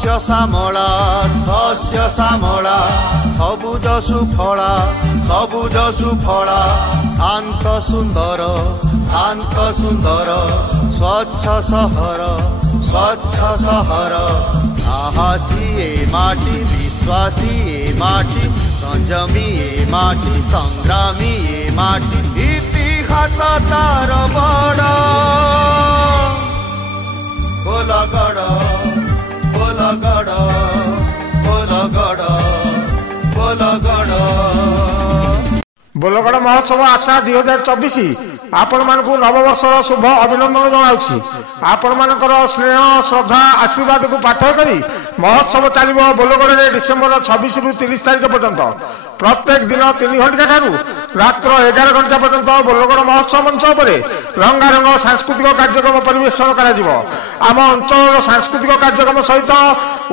শস্য শ্যামলা সবুজ সুফলা শান্ত সুন্দর স্বচ্ছ শহর সাহসী এ মাটি বিশ্বাসী এ মাটি সংযমী এ মাটি সংগ্রামী এ মাটি ইতিহাস তার বড় Bolagada, Bolagada, Bolagada, Bolagada. बोलगड़ महोत्सव आशा 2024 आपण मानक नववर्षर शुभ अभिनंदन जनाऊँगी। आपण मानकर स्नेह श्रद्धा आशीर्वाद को पाठ्य करी महोत्सव चलो बोलगड़ में डिसेम्बर 26 रु 30 तारीख पर्यंत प्रत्येक दिन 3 घंटा ठारू रात्र 11 घंटा पर्यंत बोलगड़ महोत्सव मंच पर रंगारंग सांस्कृतिक कार्यक्रम परिवेषण करा आम अंचल सांस्कृतिक कार्यक्रम सहित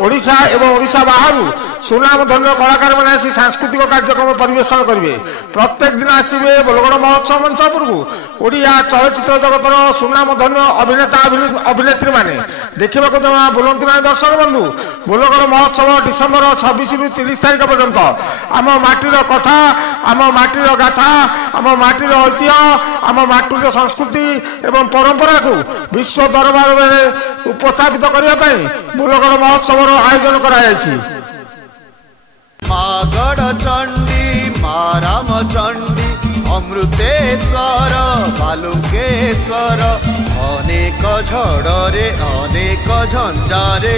ओडिशा एवं ओडिशा बाहर सुनाम धन्य कलाकार मैंने आसी सांस्कृतिक कार्यक्रम परिवेषण करेंगे। प्रत्येक दिन आसवे बोलगड़ महोत्सव मंच उपरकू ओडिया चलचित्र जगतर सुनाम धन्य अभिनेता अभिनेत्री मैंने देखा जमा बुलती ना दर्शक बंधु बोलगड़ महोत्सव डिसेम्बर 26 रु 30 तारीख पर्यंत आम माटीर कथा आम माटीर गाथा आम माटीर ऐतिह्य आम माटीर संस्कृति एवं परंपरा को विश्व दरबार में उपस्थापित करने बोलगड़ महोत्सव आयोजन कराई। मागड़ चंडी माराम चंडी अमृतेश्वर बालुकेश्वर अनेक झड़े अनेक झंझारे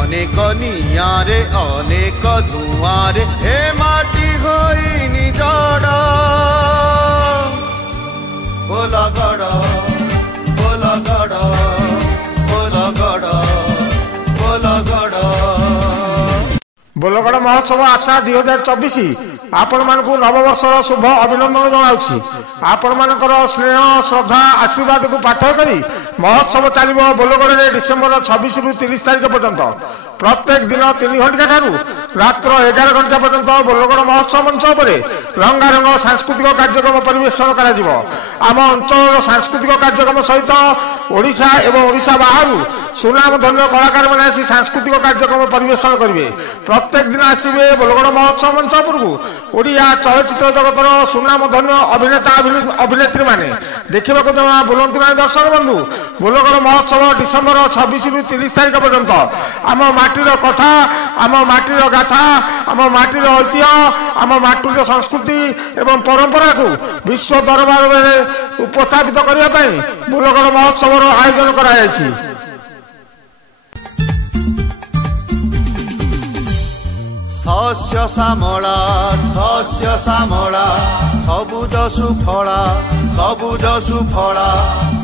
अनेक नियारे अनेक धुआरे हे माटी होइनी जड़ बोलगड़ बोलगड़ बोलगड़ बोलगड़ बोलगड़ महोत्सव आशा 2024 आपण मानक नववर्षर शुभ अभिनंदन जनाऊँगी। आपण मानकर स्नेह श्रद्धा आशीर्वाद को पाठ्य करी महोत्सव चलो बोलगड़ में डिसेम्बर 26 रु 30 तारीख पर्यंत प्रत्येक दिन 3 घंटा ठारू रात्र 11 घंटा पर्यंत बोलगड़ महोत्सव मंच पर रंगारंग सांस्कृतिक कार्यक्रम परिवेषण करा आम अंचल सांस्कृतिक कार्यक्रम सहित ओडिशा एवं ओडिशा बाहर सुनाम धन्य कलाकार मैंने आसी सांस्कृतिक कार्यक्रम परिवेषण करेंगे। प्रत्येक दिन आसवे बोलगड़ महोत्सव मंच उपरकू ओडिया चलचित्र जगतर सुनाम धन्य अभिनेता अभिनेत्री मैंने देखा जमा बुलती ना दर्शक बंधु बोलगड़ महोत्सव डिसेम्बर 26 रु 30 तारीख पर्यंत आम माटीर कथा आम माटीर गाथा आम माटीर ऐतिह्य आम माटीर संस्कृति एवं परंपरा को विश्व दरबार में उपस्थापित करने बोलगड़ महोत्सव आयोजन कराई। शस्य श्यामला सबुज सुफला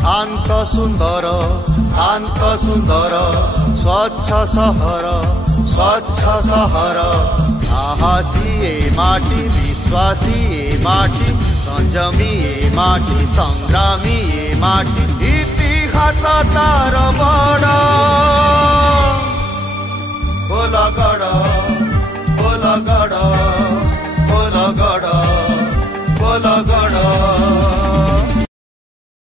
शाন্ত सुंदर स्वच्छ शहर साहसी ए माटी विश्वासी ए माटी संयमी ए माटी संग्रामी ए माटी इतिहास तार बड़